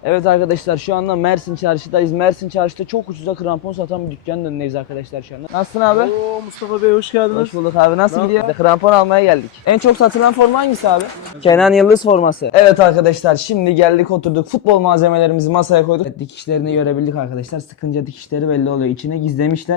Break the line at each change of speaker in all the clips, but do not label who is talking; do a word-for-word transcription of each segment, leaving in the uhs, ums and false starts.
Evet arkadaşlar şu anda Mersin Çarşı'dayız. Mersin Çarşı'da çok ucuza krampon satan bir dükkanın önündeyiz arkadaşlar şu anda. Nasılsın abi?
Oo Mustafa Bey hoş geldiniz.
Hoş bulduk abi. Nasıl
Ne
gidiyor? Krampon almaya geldik. En çok satılan forma hangisi abi? Kenan Yıldız forması. Evet arkadaşlar şimdi geldik oturduk. Futbol malzemelerimizi masaya koyduk. Evet, dikişlerini görebildik arkadaşlar. Sıkınca dikişleri belli oluyor. İçine gizlemişler.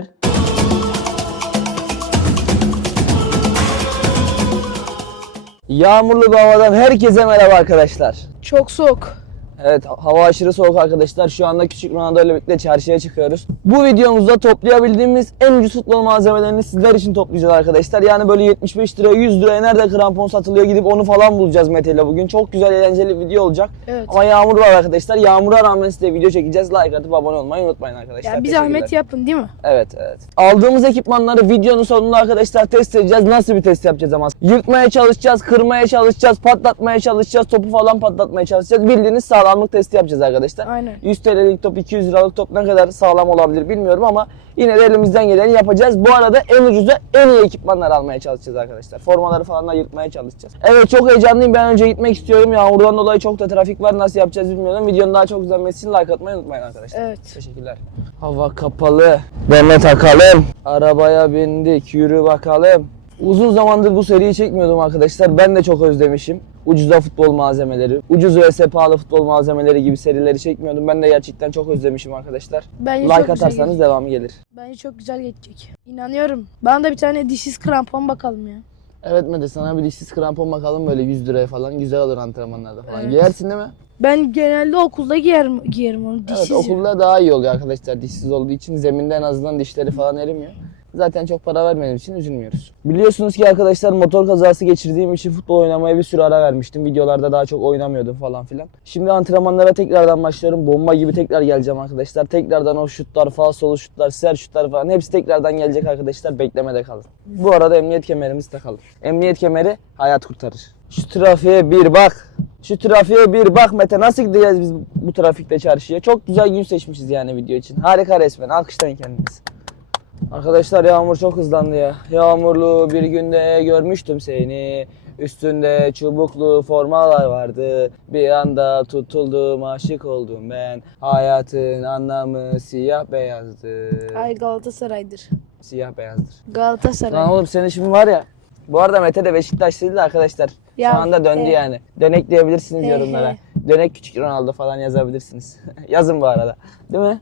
Yağmurlu bir havadan herkese merhaba arkadaşlar.
Çok soğuk.
Evet, hava aşırı soğuk arkadaşlar. Şu anda küçük Ronaldo ile birlikte çarşıya çıkıyoruz. Bu videomuzda toplayabildiğimiz en ucuz futbol malzemelerini sizler için toplayacağız arkadaşlar. Yani böyle yetmiş beş liraya yüz liraya nerede krampon satılıyor gidip onu falan bulacağız Mete ile bugün. Çok güzel eğlenceli bir video olacak.
Evet.
Ama yağmur var arkadaşlar. Yağmura rağmen size video çekeceğiz. Like atıp abone olmayı unutmayın arkadaşlar.
Ya bir
Teşekkürler.
zahmet yapın değil mi?
Evet evet. Aldığımız ekipmanları videonun sonunda arkadaşlar test edeceğiz. Nasıl bir test yapacağız ama? Yırtmaya çalışacağız, kırmaya çalışacağız, patlatmaya çalışacağız, topu falan patlatmaya çalışacağız. Bildiğiniz sağlamlık testi yapacağız arkadaşlar.
Aynen.
yüz T L'lik top, iki yüz liralık top ne kadar sağlam olabilir bilmiyorum ama yine de elimizden geleni yapacağız. Bu arada en ucuza en iyi ekipmanlar almaya çalışacağız arkadaşlar. Formaları falan da yırtmaya çalışacağız. Evet çok heyecanlıyım. Ben önce gitmek istiyorum. Yağmurdan dolayı çok da trafik var. Nasıl yapacağız bilmiyorum. Videonun daha çok izlenmesi için like atmayı unutmayın arkadaşlar.
Evet.
Teşekkürler. Hava kapalı. Deme takalım. Arabaya bindik. Yürü bakalım. Uzun zamandır bu seriyi çekmiyordum arkadaşlar. Ben de çok özlemişim. Ucuza futbol malzemeleri, ucuz vs pahalı futbol malzemeleri gibi serileri çekmiyordum. Ben de gerçekten çok özlemişim arkadaşlar.
Bence
Like
çok güzel
atarsanız
geçecek.
devamı gelir.
Bence çok güzel geçecek. İnanıyorum. Bana da bir tane dişsiz krampon bakalım ya.
Evet Mete, sana bir dişsiz krampon bakalım böyle yüz liraya falan, güzel olur antrenmanlarda falan.
Evet.
Giyersin değil mi?
Ben genelde okulda giyerim, giyerim onu
Evet,
dişsiz. ya.
okulda daha iyi oluyor arkadaşlar dişsiz olduğu için. Zeminde en azından dişleri falan erimiyor. Zaten çok para vermediğim için üzülmüyoruz. Biliyorsunuz ki arkadaşlar motor kazası geçirdiğim için futbol oynamaya bir süre ara vermiştim. Videolarda daha çok oynamıyordum falan filan. Şimdi antrenmanlara tekrardan başlıyorum. Bomba gibi tekrar geleceğim arkadaşlar. Tekrardan o şutlar, faul solu şutlar, sert şutlar falan hepsi tekrardan gelecek arkadaşlar. Beklemede kalın. Bu arada emniyet kemerimizi takalım. Emniyet kemeri hayat kurtarır. Şu trafiğe bir bak. Şu trafiğe bir bak Mete, nasıl gideceğiz biz bu trafikte çarşıya? Çok güzel gün seçmişiz yani video için. Harika resmen. Alkışlayın kendinizi. Arkadaşlar yağmur çok hızlandı ya. Yağmurlu bir günde görmüştüm seni. Üstünde çubuklu formalar vardı. Bir anda tutuldum, aşık oldum ben. Hayatın anlamı siyah beyazdı.
Ay Galatasaray'dır.
Siyah beyazdır.
Galatasaray.
Lan oğlum senin şimdi var ya. Bu arada Mete de Beşiktaşlıydı arkadaşlar.
Ya,
Şu anda döndü
he.
yani. Dönek diyebilirsiniz
He,
yorumlara.
he.
Dönek küçük Ronaldo falan yazabilirsiniz. Yazın bu arada. Değil mi?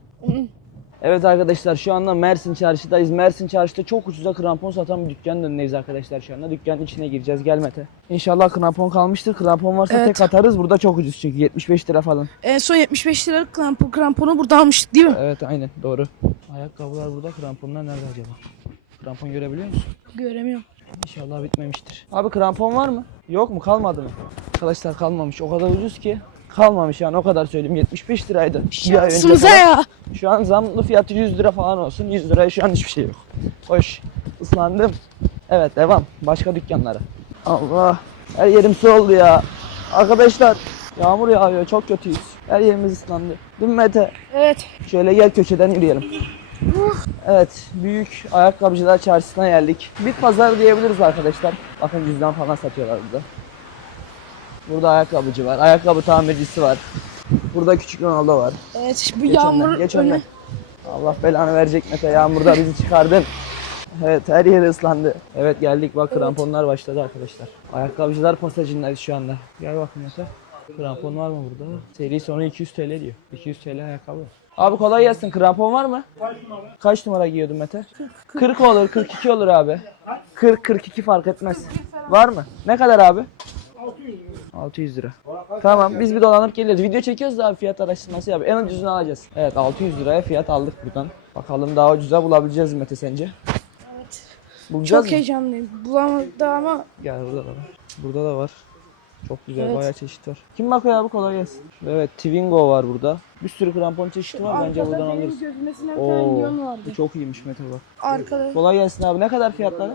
Evet arkadaşlar şu anda Mersin Çarşı'dayız. Mersin Çarşı'da çok ucuza krampon satan bir dükkanın önündeyiz arkadaşlar şu anda. Dükkanın içine gireceğiz. Gel Mete. İnşallah krampon kalmıştır. Krampon varsa
Evet.
tek atarız. Burada çok ucuz çünkü yetmiş beş lira falan.
En son yetmiş beş liralık krampon, kramponu burada almıştık değil mi?
Evet aynen doğru. Ayakkabılar burada, kramponlar nerede acaba? Krampon görebiliyor musun?
Göremiyorum.
İnşallah bitmemiştir. Abi krampon var mı? Yok mu? Kalmadı mı? Arkadaşlar kalmamış. O kadar ucuz ki. Kalmamış yani, o kadar söyleyeyim. yetmiş beş liraydı. Bir ay önce
Şansımıza
falan.
ya.
Şu an zamlı fiyatı yüz lira falan olsun. yüz liraya şu an hiçbir şey yok. Hoş. Islandım. Evet devam. Başka dükkanlara. Allah. Her yerim su oldu ya. Arkadaşlar yağmur yağıyor. Çok kötüyüz. Her yerimiz ıslandı. Değil mi Mete?
Evet.
Şöyle gel köşeden yürüyelim. Evet, büyük ayakkabıcılar çarşısına geldik. Bit pazarı diyebiliriz arkadaşlar. Bakın cüzdan falan satıyorlar burada. Burada ayakkabıcı var, ayakkabı tamircisi var. Burada küçük Ronaldo var.
Evet bu
Geç
yağmur
önden, geç
önü.
önden. Allah belanı verecek Mete, yağmurda bizi çıkardın. Evet, her yeri ıslandı. Evet geldik, bak kramponlar başladı arkadaşlar. Ayakkabıcılar pasajındayız şu anda. Gel bakın Mete. Krampon var mı burada? Seri sonu iki yüz T L diyor. iki yüz T L ayakkabı. Abi kolay gelsin. Krampon var mı? Kaç numara? Kaç numara giyiyordun Mete? kırk olur, kırk iki olur abi. kırk kırk iki fark etmez. Var mı? Ne kadar abi? altı yüz lira. Tamam, biz bir dolanıp geliyoruz. Video çekiyoruz da abi, fiyat araştırması yap. En ucuzunu alacağız. Evet, altı yüz liraya fiyat aldık buradan. Bakalım daha ucuza bulabileceğiz mi Mete sence?
Evet.
Bulacağız
Çok
mı?
heyecanlıyım. Bulamadı ama
Gel burada da var. Burada da var. Çok güzel,
Evet.
bayağı çeşit var. Kim bakıyor abi, kolay gelsin. Evet, Twingo var burada. Bir sürü krampon çeşidi var, bence buradan
benim
alırız.
gözüme sinen bir tane
Oo,
lion vardı.
bu çok iyiymiş Mete bak.
Arkada.
Kolay gelsin abi. Ne kadar fiyatları?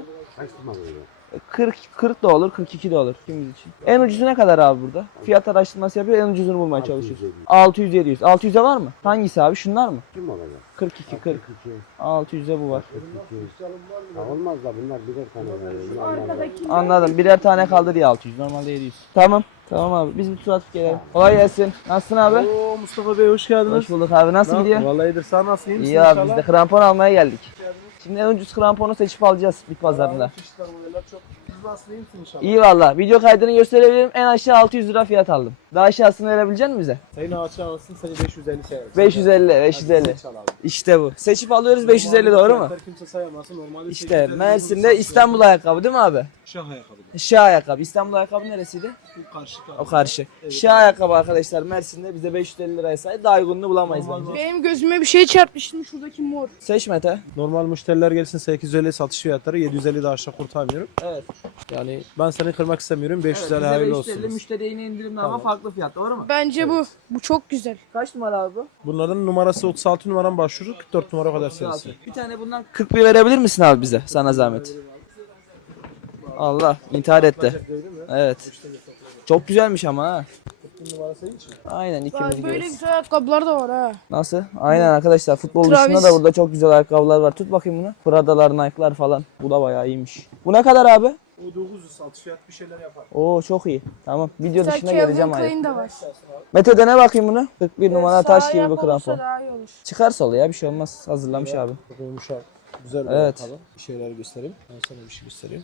kırk, kırk da olur, kırk iki de olur ikimiz için. En ucuzu ne kadar abi burada? Fiyat araştırması yapıyor, en ucuzunu bulmaya çalışıyoruz. altı yüz yedi yüz. altı yüze var mı? Hangisi abi? Şunlar mı?
Kim olacak?
kırk iki, kırk. altı yüze bu var.
Ya olmaz da bunlar birer tane veriyor.
Arkadaki
Anladım. Birer tane kaldı diye altı yüz. Normalde yedi yüz. Tamam. Tamam abi biz bir tur atıp gelelim. Kolay gelsin. Nasılsın abi?
Oo Mustafa Bey hoş geldiniz.
Hoş bulduk abi. Nasıl
Ne-
gidiyor?
Vallahi iyidir. Sen nasıl, iyi misin
İyi abi
inşallah?
biz de krampon almaya geldik. Şimdi en ucuz kramponu seçip alacağız bit pazarında.
Vallahi çeşitler, modeller çok. Siz nasıl, iyi misin inşallah?
İyi valla. Video kaydını gösterebilirim. En aşağı altı yüz lira fiyat aldım. Daha aşağısını verebilecek misin bize?
Sayın ağaçı alsın seni beş yüz elli sayarım.
beş yüz elli, beş yüz elli.
Hadi seç al abi.
İşte bu. Seçip alıyoruz beş yüz elli, doğru mu?
Fiyatlar kimse sayamazsın. Normalde
İşte
sekiz yüz elli
Mersin'de İstanbul ayakkabı değil mi abi?
Şah ayakkabı.
Şah ayakkabı. İstanbul ayakkabı neresiydi?
Bu karşı
O karşı. Şah ayakkabı arkadaşlar Mersin'de bize beş yüz elli liraya say. Daha uygununu bulamayız bence.
Benim gözüme bir şey çarptı şimdi şuradaki mor.
Seç Mete.
Normal müşteriler gelsin sekiz yüz elli satış fiyatları, yedi yüz elli de aşağı kurtarmıyorum.
Evet.
Yani ben seni kırmak istemiyorum. beş yüz elli
bize
hayırlı
beş yüz elli
olsun.
müşteriye yine indirimli ama
Tamam.
farklı fiyat, doğru mu?
Bence bu. Bu çok güzel.
Kaç numara abi bu?
Bunların numarası otuz altı numaram başvurur. kırk dört numara kadar serisi.
Bir tane bundan kırk bir verebilir misin abi bize? Sana zahmet. Allah intihar etti. Evet. Çok güzelmiş ama ha.
Numarası hiç.
Aynen ikimiz
Bak, böyle
gidiyoruz.
güzel ayakkabılar da var ha.
Nasıl? Aynen arkadaşlar. Futbol
Travis.
dışında da burada çok güzel ayakkabılar var. Tut bakayım bunu. Prada'lar, Nike'lar falan. Bu da bayağı iyiymiş. Bu ne kadar abi?
O dokuz yüz satış fiyat bir şeyler yapar.
Oo çok iyi. Tamam. Video
Mesela
dışına
Calvin
geleceğim ayı.
Klein de var.
Mete dene bakayım bunu. kırk bir numara
Sağ
taş gibi bir
ayak olursa
krampon.
daha iyi olur.
Çıkar solu ya bir şey olmaz. Hazırlamış abi.
Çok yumuşak. Güzel bir
Evet.
ayakkabı. Bir şeyler göstereyim. Ben sana bir şey göstereyim.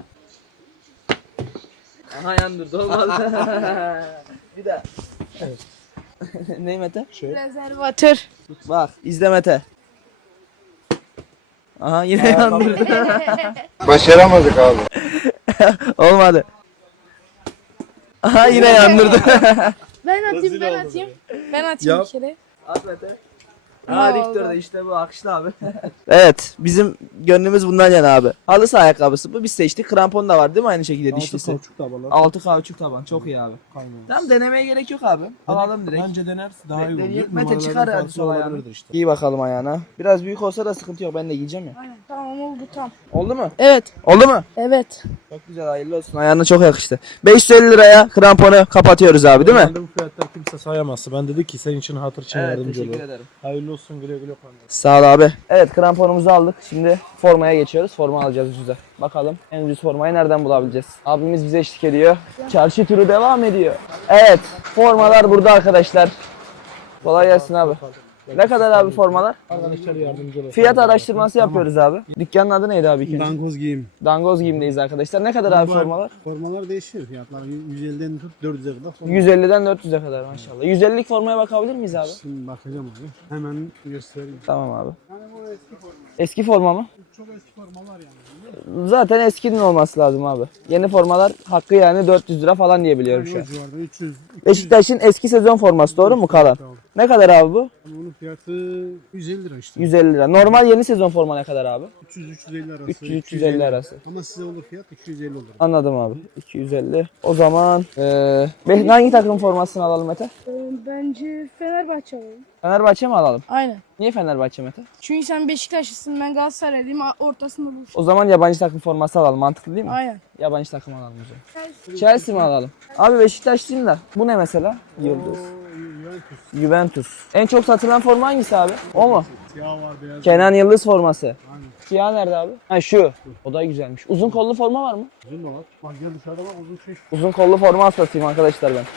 Aha yandırdı olmadı. Bir daha.
Evet.
Ne Mete?
Şey.
Rezervatör.
Bak izle Mete. Aha yine yandırdı.
Başaramadık abi.
Olmadı. Aha yine yandırdı.
Ben atayım
Rezil
ben
oldum
atayım. Ben atayım
Yap.
bir kere.
At Mete.
Ne
Ha
oldu?
Victor'da işte bu akışlı abi. Evet bizim gönlümüz bundan yana abi. Halı saha ayakkabısı bu biz seçtik. Krampon da var değil mi aynı şekilde
Altı
dişlisi?
kauçuk tabalar.
Altı kauçuk taban çok iyi abi.
Kaynağı.
Tamam denemeye gerek yok abi. Alalım direkt.
Bence denersin daha iyi
Deneyelim.
oluyor.
Mete
Numaraların
çıkar hadi
farklı
sol ayağını.
olabilirdir işte.
İyi bakalım ayağına. Biraz büyük olsa da sıkıntı yok ben de giyeceğim ya.
Aynen. Tamam oldu tam.
Oldu mu?
Evet.
Oldu mu?
Evet.
Çok güzel hayırlı olsun. Ayağına çok yakıştı. beş yüz elli liraya kramponu kapatıyoruz abi değil mi?
Normalde bu fiyatlar kimse sayamazsa. Ben dedi ki senin için hatır için yardımcı
teşekkür
olurum.
ederim.
Hayırlı olsun, güle güle kullan.
Sağ ol abi. Evet kramponumuzu aldık. Şimdi formaya geçiyoruz. Forma alacağız ucuza. Bakalım en ucuz formayı nereden bulabileceğiz? Abimiz bize eşlik ediyor. Çarşı turu devam ediyor. Evet formalar burada arkadaşlar. Kolay gelsin abi. Ne kadar abi formalar?
Arkadaşlar yardımcı olur.
Fiyat araştırması yapıyoruz abi. Dükkanın adı neydi abi ikinci?
Dangoz giyim.
Dangoz giyimdeyiz arkadaşlar. Ne kadar abi
Var.
formalar?
Formalar değişiyor. Fiyatlar yüz elliden tut dört yüze kadar. Forma.
yüz elliden dört yüze kadar maşallah. yüz ellilik formaya bakabilir miyiz abi?
Şimdi bakacağım abi. Hemen göstereyim.
Tamam abi.
Yani bu eski forma.
Eski forma mı?
Çok eski formalar yani.
Zaten eskinin olması lazım abi. Yeni formalar hakkı yani dört yüz lira falan diye biliyorum şu
Yani
an.
o civarda üç yüz.
Beşiktaş'ın eski sezon forması doğru mu kalan? Ne kadar abi bu?
Ama onun fiyatı yüz elli lira işte.
yüz elli lira. Normal yeni sezon forma ne kadar abi?
üç yüz üç yüz elli arası.
üç yüz üç yüz elli arası.
Ama size olur fiyat iki yüz elli olur.
Anladım abi. iki yüz elli. O zaman eee be- hangi takım formasını alalım Mete?
Ee, Bence Fenerbahçe alalım.
Fenerbahçe mi alalım?
Aynen.
Niye Fenerbahçe Mete?
Çünkü sen Beşiktaşlısın, ben Galatasaraylıyım. Ortasında buluş.
O zaman yabancı takım forması alalım. Mantıklı değil mi?
Aynen.
Yabancı takım alalım o zaman. Chelsea mi alalım? Abi Beşiktaşlıyım da. Bu ne mesela? Yıldız.
O Juventus.
Juventus. En çok satılan forma hangisi abi? O mu?
Siyah var beyaz.
Kenan Yıldız forması.
Aynen.
Siyah nerede abi? Ha şu. O da güzelmiş. Uzun kollu forma var mı?
Uzun da var. Bak gel dışarıda bak uzun şey.
Uzun kollu forma hastasıyım arkadaşlar ben.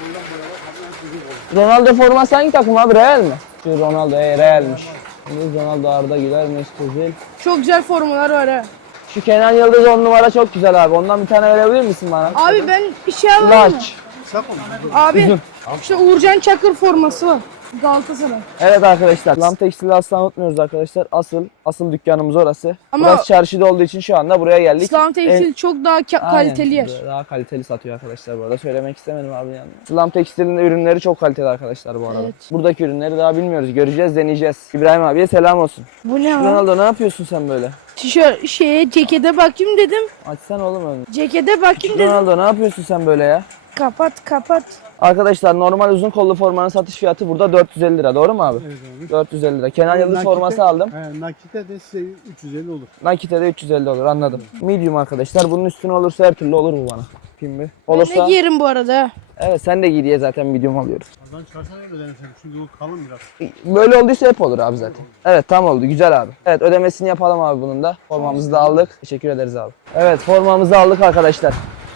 Ronaldo forması hangi takım abi? Real mi? Şu Ronaldo e, Real'miş. Şimdi Ronaldo Arda Güler, Mesut Özil.
Çok güzel formalar var ha.
Şu Kenan Yıldız on numara çok güzel abi. Ondan bir tane verebilir misin bana?
Abi ben bir şey alayım mı?
Laç.
Sakın.
Abi işte Uğurcan Çakır forması var. Galatasaray.
Evet arkadaşlar. Lam Tekstil'i asla unutmuyoruz arkadaşlar. Asıl asıl dükkanımız orası.
Ama-
Burası çarşıda olduğu için şu anda buraya geldik.
İslam Tekstil çok daha ka-
Aynen.
kaliteli yer.
Daha kaliteli satıyor arkadaşlar bu arada. Söylemek istemedim abi yani. İslam Tekstil'in ürünleri çok kaliteli arkadaşlar bu arada.
Evet.
Buradaki ürünleri daha bilmiyoruz. Göreceğiz, deneyeceğiz. İbrahim abiye selam olsun.
Bu ne abi?
Ronaldo ne yapıyorsun sen böyle?
Şu şeye cekete bakayım dedim.
Açsana oğlum önünü.
Cekete bakayım dedim.
Ronaldo ne yapıyorsun sen böyle ya?
Kapat kapat.
Arkadaşlar normal uzun kollu formanın satış fiyatı burada dört yüz elli lira. Doğru mu abi?
Evet abi.
dört yüz elli lira. Kenan Yıldız
Nakite-
forması aldım.
He, nakite de size üç yüz elli olur.
Nakitte de üç yüz elli olur anladım. Medium arkadaşlar. Bunun üstüne olursa her türlü olur bu bana. Kim bir?
Ben
Olursa.
de giyerim bu arada.
Evet sen de giy diye zaten medium alıyoruz.
Oradan çarşıya ödersem çünkü o kalın biraz.
Böyle olduysa hep olur abi zaten. Evet tam oldu güzel abi. Evet ödemesini yapalım abi bunun da. Formamızı da aldık. Teşekkür ederiz abi. Evet formamızı aldık arkadaşlar.
Evet.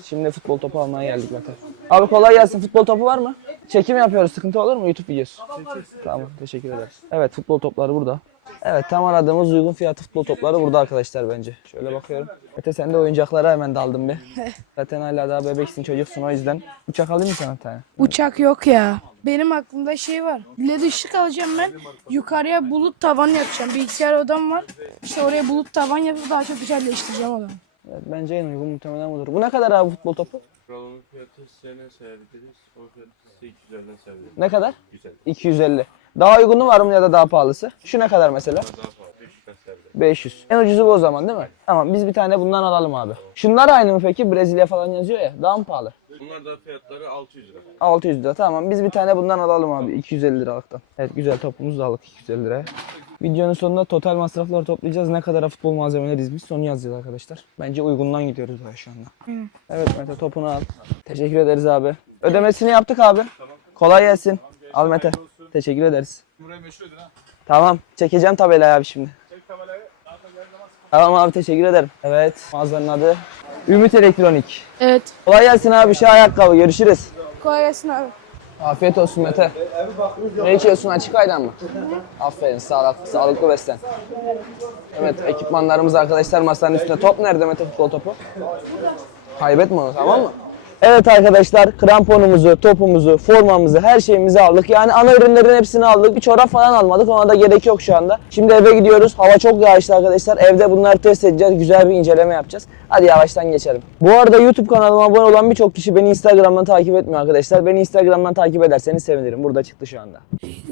Şimdi futbol topu almaya geldik Mete. Abi kolay gelsin. Futbol topu var mı? Çekim yapıyoruz. Sıkıntı olur mu? YouTube videosu. Tamam. Teşekkür ederiz. Evet futbol topları burada. Evet tam aradığımız uygun fiyatlı futbol topları burada arkadaşlar bence. Şöyle bakıyorum. Mete sen de oyuncaklara hemen daldın bir. Zaten hala daha bebeksin çocuksun o yüzden. Uçak alayım mı sana bir tane?
Uçak yok ya. Benim aklımda şey var. L E D ışık alacağım ben. Yukarıya bulut tavan yapacağım. Bilgisayar odam var. İşte oraya bulut tavan yapıp daha çok güzelleştireceğim odamı.
Evet, bence en uygun muhtemelen budur. Bu ne kadar abi futbol topu?
Kuralının fiyatı size ne sayabiliriz? O fiyatı size iki yüz elli'den sayabiliriz.
Ne kadar?
Güzel.
iki yüz elli. Daha uygunu var mı ya da daha pahalısı? Şu ne kadar mesela?
Daha pahalı. beş yüzden sayabiliriz.
beş yüz. En ucuzu bu o zaman değil mi? Tamam biz bir tane bundan alalım abi. Şunlar aynı mı peki? Brezilya falan yazıyor ya. Daha mı pahalı?
Bunlar da fiyatları altı yüz lira.
altı yüz lira. Tamam biz bir tane bundan alalım abi. iki yüz elli liralıktan. Evet güzel topumuzu da aldık iki yüz elli liraya. Videonun sonunda total masrafları toplayacağız. Ne kadar futbol malzemeleri dizmiş onu yazacağız arkadaşlar. Bence uygundan gidiyoruz daha şu anda.
Hı.
Evet Mete topunu al. Teşekkür ederiz abi. Ödemesini yaptık abi. Kolay gelsin. Al Mete. Teşekkür ederiz. Tamam. Çekeceğim tabelayı abi şimdi. Tamam abi teşekkür ederim. Evet mağazanın adı Ümit Elektronik.
Evet.
Kolay gelsin abi. Şey ayakkabı. Görüşürüz.
Kolay gelsin abi.
Afiyet olsun Mete. Ne içiyorsun? Açık ayran mı? Aferin. Sağlıklı, sağlıklı beslen. Evet ekipmanlarımız arkadaşlar masanın üstünde. Top nerede Mete futbol topu? Kaybetme onu tamam mı? Evet arkadaşlar kramponumuzu, topumuzu, formamızı, her şeyimizi aldık. Yani ana ürünlerin hepsini aldık. Bir çorap falan almadık. Ona da gerek yok şu anda. Şimdi eve gidiyoruz. Hava çok yağışlı arkadaşlar. Evde bunları test edeceğiz. Güzel bir inceleme yapacağız. Hadi yavaştan geçelim. Bu arada YouTube kanalıma abone olan birçok kişi beni Instagram'dan takip etmiyor arkadaşlar. Beni Instagram'dan takip ederseniz sevinirim. Burada çıktı şu anda.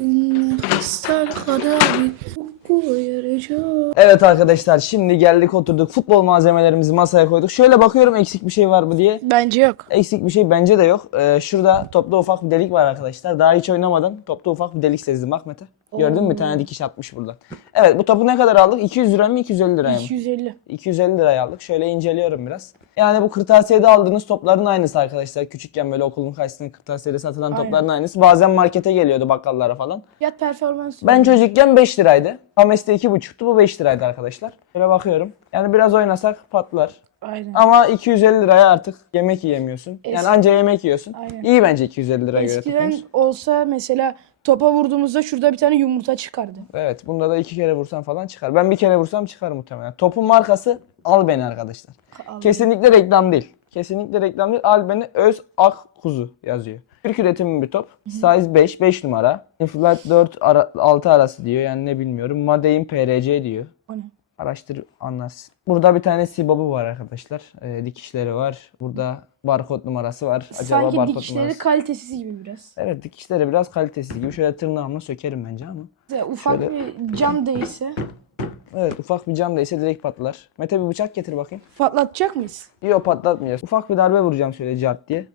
Evet arkadaşlar şimdi geldik oturduk. Futbol malzemelerimizi masaya koyduk. Şöyle bakıyorum eksik bir şey var mı diye.
Bence yok.
Eksik bir şey bence de yok. Ee, şurada topta ufak bir delik var arkadaşlar. Daha hiç oynamadan topta ufak bir delik sezdim. Bak Mete. Gördün mü? Bir tane dikiş atmış buradan. Evet bu topu ne kadar aldık? iki yüz lira mı iki yüz elli liraya mı?
iki yüz elli.
iki yüz elli liraya aldık. Şöyle inceliyorum biraz. Yani bu kırtasiyede aldığınız topların aynısı arkadaşlar. Küçükken böyle okulun karşısında kırtasiyede satılan
Aynen.
topların aynısı. Bazen markete geliyordu bakkallara falan.
Fiyat performansı.
Ben çocukken beş liraydı. Hames'te iki buçuktu. Bu beş liraydı arkadaşlar. Şöyle bakıyorum. Yani biraz oynasak patlar.
Aynen.
Ama iki yüz elli liraya artık yemek yiyemiyorsun.
Es-
Yani anca yemek yiyorsun.
Aynen.
İyi bence iki yüz elli liraya göre
Eskiden
topumuz.
olsa mesela topa vurduğumuzda şurada bir tane yumurta çıkardı.
Evet bunda da iki kere vursan falan çıkar. Ben bir kere vursam çıkar muhtemelen. Topun markası Al Beni arkadaşlar.
Al
Kesinlikle reklam değil. Kesinlikle reklam değil. Al Beni Öz Ak Kuzu yazıyor. Türk üretimi bir top. Size beş, beş numara. Inflat dört, ara, altı arası diyor. Yani ne bilmiyorum. Madein P R C diyor.
O ne?
Araştır anlarsın. Burada bir tane sibabı var arkadaşlar. Ee, dikişleri var. Burada barkod numarası var. Acaba
Sanki
barkod
dikişleri
numarası.
kalitesiz gibi biraz.
Evet dikişleri biraz kalitesiz gibi. Şöyle tırnağımla sökerim bence ama.
Mesela ufak
Şöyle-
bir cam değilse
Evet ufak bir cam değse direkt patlar. Mete bir bıçak getir bakayım.
patlatacak mıyız?
Yok patlatmayacağız. Ufak bir darbe vuracağım şöyle cart diye.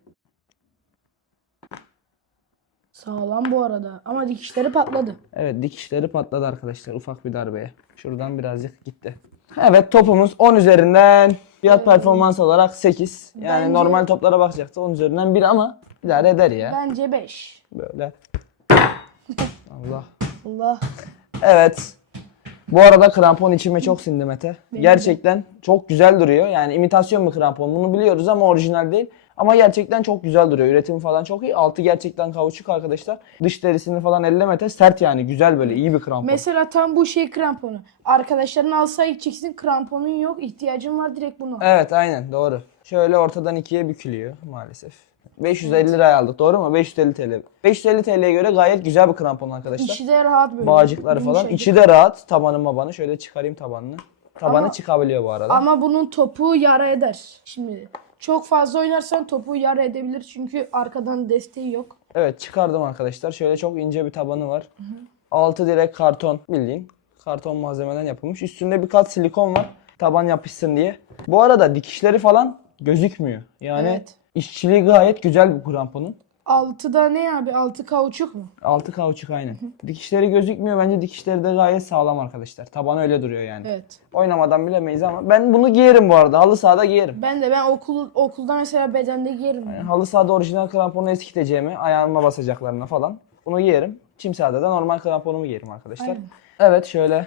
Sağlam bu arada ama dikişleri patladı.
Evet dikişleri patladı arkadaşlar ufak bir darbeye. Şuradan birazcık gitti. Evet topumuz on üzerinden fiyat performans olarak sekiz. Yani
Bence-
normal toplara bakacaksa on üzerinden bir ama idare eder ya.
Bence beş.
Böyle. Allah.
Allah.
Evet. Bu arada krampon içime çok sindi Mete.
Benim
Gerçekten çok güzel duruyor. Yani imitasyon bir krampon. Bunu biliyoruz ama orijinal değil. Ama gerçekten çok güzel duruyor. Üretimi falan çok iyi. Altı gerçekten kauçuk arkadaşlar. Dış derisini falan elle Mete. Sert yani. Güzel böyle. iyi bir krampon.
Mesela tam bu şey kramponu. Arkadaşların alsa gideceksin, kramponun yok, ihtiyacın var, direkt bunu.
Evet aynen doğru. Şöyle ortadan ikiye bükülüyor maalesef. beş yüz elli liraya aldık doğru mu? beş yüz elli TL. beş yüz elli TL'ye göre gayet güzel bir krampon arkadaşlar.
İçi de rahat böyle.
Bağcıkları falan.
yumuşacık.
İçi de rahat. Tabanı mabanı. Şöyle çıkarayım tabanını. Tabanı
Ama-
çıkabiliyor bu arada.
Ama bunun topu yara eder. Şimdi çok fazla oynarsan topu yara edebilir çünkü arkadan desteği yok.
Evet çıkardım arkadaşlar. Şöyle çok ince bir tabanı var. Altı direkt karton bildiğin. Karton malzemeden yapılmış. Üstünde bir kat silikon var. Taban yapışsın diye. Bu arada dikişleri falan gözükmüyor. Yani
Evet.
işçiliği gayet güzel bu kramponun.
Altıda ne abi? Altı kauçuk mu?
Altı kauçuk aynen. Dikişleri gözükmüyor. Bence dikişleri de gayet sağlam arkadaşlar. Taban öyle duruyor yani.
Evet.
Oynamadan bilemeyiz ama ben bunu giyerim bu arada. Halı sahada giyerim.
Ben de ben okul okulda mesela bedende giyerim.
Yani halı sahada orijinal kramponu eskiteceğimi, ayağıma basacaklarına falan bunu giyerim. Çim sahada da normal kramponumu giyerim arkadaşlar.
Aynen.
Evet şöyle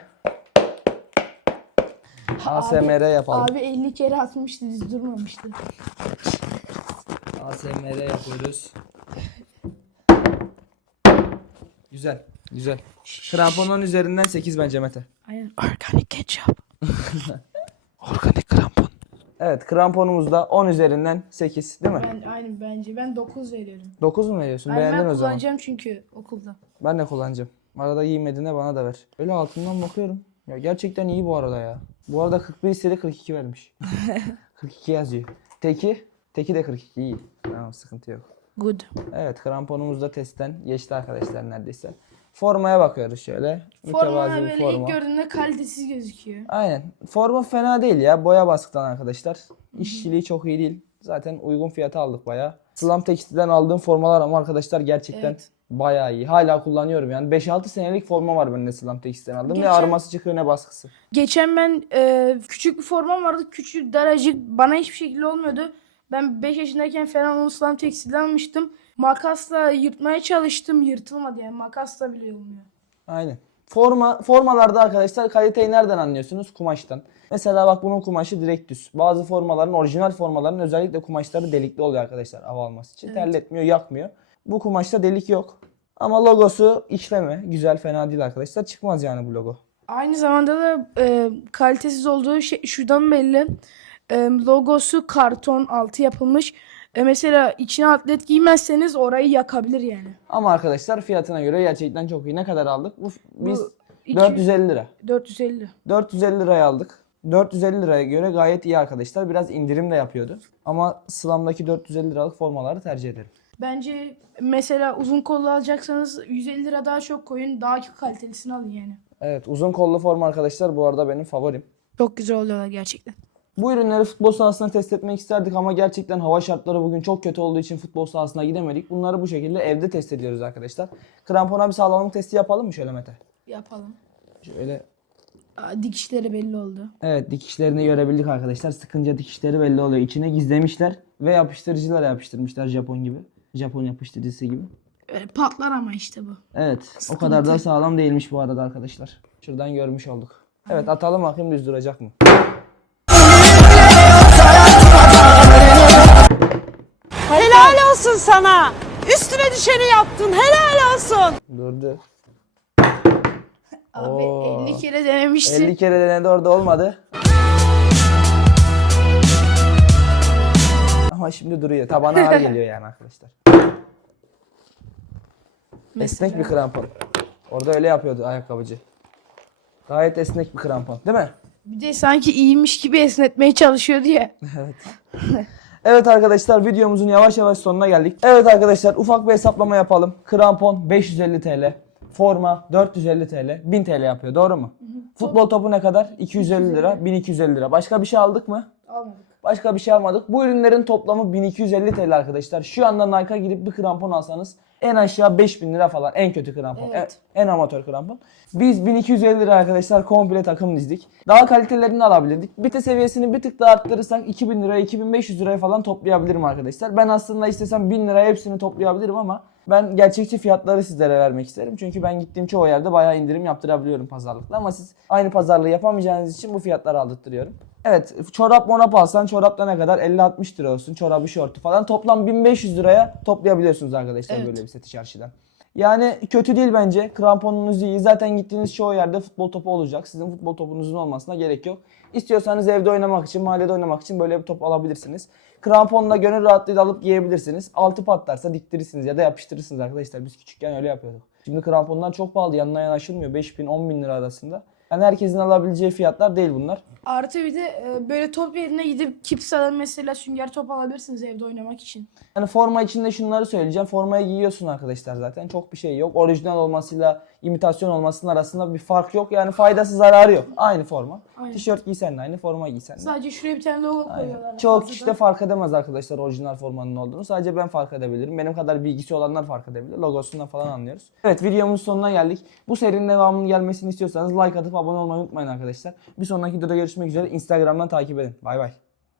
A S M R yapalım.
Abi elli kere atmıştı, düz durmamıştı.
A S M R yapıyoruz. Güzel, güzel. Kramponun üzerinden sekiz bence Mete.
Aynen. Organik ketchup.
Organik krampon. Evet, kramponumuzda on üzerinden sekiz değil mi?
Ben aynı bence. Ben dokuz veriyorum.
dokuz mu veriyorsun?
Aynen,
Beğendin
ben
o zaman.
kullanacağım çünkü okulda.
Ben de kullanacağım. Arada giymediğine bana da ver. Öyle altından bakıyorum. Ya gerçekten iyi bu arada ya. Bu arada kırk bir istedi kırk iki vermiş. kırk iki yazıyor. Teki? Teki de kırk iki iyi. Tamam, sıkıntı yok.
Good.
Evet, kramponumuz da testten geçti arkadaşlar neredeyse. Formaya bakıyoruz şöyle.
Forma
Mütevazi bir
böyle
forma.
ilk gördüğünde kalitesiz gözüküyor.
Aynen. Forma fena değil ya. Boya baskıdan arkadaşlar. İşçiliği çok iyi değil. Zaten uygun fiyata aldık bayağı. Slam Tekstil'den aldığım formalar ama arkadaşlar gerçekten
Evet.
bayağı iyi. Hala kullanıyorum yani. beş altı senelik forma var bende Slam Tekstil'den aldım. Ne
Geçen-
arması çıkıyor ne baskısı.
Geçen ben e, küçük bir formam vardı. Küçük, daracık. Bana hiçbir şekilde olmuyordu. Ben beş yaşındayken falan onu Slam Tekstil'den almıştım. Makasla yırtmaya çalıştım. Yırtılmadı yani. Makasla bile olmuyor.
Aynen. Forma formalarda arkadaşlar kaliteyi nereden anlıyorsunuz? Kumaştan. Mesela bak bunun kumaşı direkt düz. Bazı formaların, orijinal formaların özellikle kumaşları delikli oluyor arkadaşlar hava alması için.
Evet.
Terletmiyor, yakmıyor. Bu kumaşta delik yok. Ama logosu işleme. Güzel, fena değil arkadaşlar. Çıkmaz yani bu logo.
Aynı zamanda da e, kalitesiz olduğu şey şuradan belli. E, logosu karton altı yapılmış. E, mesela içine atlet giymezseniz orayı yakabilir yani.
Ama arkadaşlar fiyatına göre gerçekten çok iyi. Ne kadar aldık? Bu, biz
Bu iki-
dört yüz elli lira.
dört yüz elli.
dört yüz elli liraya aldık. dört yüz elli liraya göre gayet iyi arkadaşlar. Biraz indirim de yapıyordu. Ama Slam'daki dört yüz elli liralık formaları tercih ederim.
Bence mesela uzun kollu alacaksanız yüz elli lira daha çok koyun. Daha kalitelisini alın yani.
Evet, uzun kollu forma arkadaşlar bu arada benim favorim.
Çok güzel oluyorlar gerçekten.
Bu ürünleri futbol sahasında test etmek isterdik ama gerçekten hava şartları bugün çok kötü olduğu için futbol sahasına gidemedik. Bunları bu şekilde evde test ediyoruz arkadaşlar. Krampona bir sağlamlık testi yapalım mı şöyle Mete?
Yapalım.
Şöyle.
Aa, dikişleri belli oldu.
Evet, dikişlerini görebildik arkadaşlar. Sıkınca dikişleri belli oluyor. İçine gizlemişler ve yapıştırıcılar yapıştırmışlar Japon gibi. Japon yapıştırıcısı gibi.
Öyle patlar ama işte bu.
Evet,
Sıkıntı.
o kadar da sağlam değilmiş bu arada arkadaşlar. Şuradan görmüş olduk. Evet, atalım bakayım düz duracak mı?
Helal olsun sana. Üstüne düşeni yaptın. Helal olsun.
Durdu.
Abi
Oo.
elli kere denemişti.
elli kere denedi orada olmadı. Ama şimdi duruyor. Tabana ağır geliyor yani arkadaşlar.
Mesela.
Esnek bir krampon. Orada öyle yapıyordu ayakkabıcı. Gayet esnek bir krampon değil mi?
Bir de sanki iyiymiş gibi esnetmeye çalışıyordu ya.
Evet arkadaşlar videomuzun yavaş yavaş sonuna geldik. Evet arkadaşlar ufak bir hesaplama yapalım. Krampon beş yüz elli TL. Forma dört yüz elli TL. bin TL yapıyor doğru mu? Futbol topu ne kadar? iki yüz elli lira. bin iki yüz elli lira. Başka bir şey aldık mı?
Almadık.
Başka bir şey almadık. Bu ürünlerin toplamı bin iki yüz elli TL arkadaşlar. Şu anda Nike'a gidip bir krampon alsanız en aşağı beş bin lira falan. En kötü krampon.
Evet.
En, en amatör krampon. Biz bin iki yüz elli lira arkadaşlar komple takım dizdik. Daha kalitelerini alabilirdik. Bite seviyesini bir tık daha arttırırsak iki bin liraya iki bin beş yüz liraya falan toplayabilirim arkadaşlar. Ben aslında istesem bin liraya hepsini toplayabilirim ama ben gerçekçi fiyatları sizlere vermek isterim. Çünkü ben gittiğim çoğu yerde bayağı indirim yaptırabiliyorum pazarlıkla ama siz aynı pazarlığı yapamayacağınız için bu fiyatları aldırtıyorum. Evet, çorap monap alsan çorapta ne kadar? elli altmış lira olsun. Çorabı, şortu falan. Toplam bin beş yüz liraya toplayabiliyorsunuz arkadaşlar
Evet.
böyle bir seti çarşıdan. Yani kötü değil bence. Kramponunuz iyi. Zaten gittiğiniz çoğu yerde futbol topu olacak. Sizin futbol topunuzun olmasına gerek yok. İstiyorsanız evde oynamak için, mahallede oynamak için böyle bir top alabilirsiniz. Kramponla gönül rahatlığıyla alıp giyebilirsiniz. Altı patlarsa diktirirsiniz ya da yapıştırırsınız arkadaşlar. Biz küçükken öyle yapıyorduk. Şimdi kramponlar çok pahalı. Yanına yanaşılmıyor. beş bin on bin lira arasında. Yani herkesin alabileceği fiyatlar değil bunlar.
Artı bir de e, böyle top yerine gidip kipsadan mesela sünger top alabilirsiniz evde oynamak için.
Yani forma içinde şunları söyleyeceğim. Formayı giyiyorsun arkadaşlar zaten. Çok bir şey yok. Orijinal olmasıyla imitasyon olmasının arasında bir fark yok. Yani faydası zararı yok. Aynı forma.
Aynen.
Tişört giysen de aynı, forma giysen de.
Sadece şuraya bir tane logo
Aynen.
koyuyorlar.
Çoğu
fazladan.
kişi de fark edemez arkadaşlar orijinal formanın olduğunu. Sadece ben fark edebilirim. Benim kadar bilgisi olanlar fark edebilir. Logosundan falan anlıyoruz. Evet videomuzun sonuna geldik. Bu serinin devamının gelmesini istiyorsanız like atıp abone olmayı unutmayın arkadaşlar. Bir sonraki videoda görüşmek üzere. Instagram'dan takip edin. Bay bay.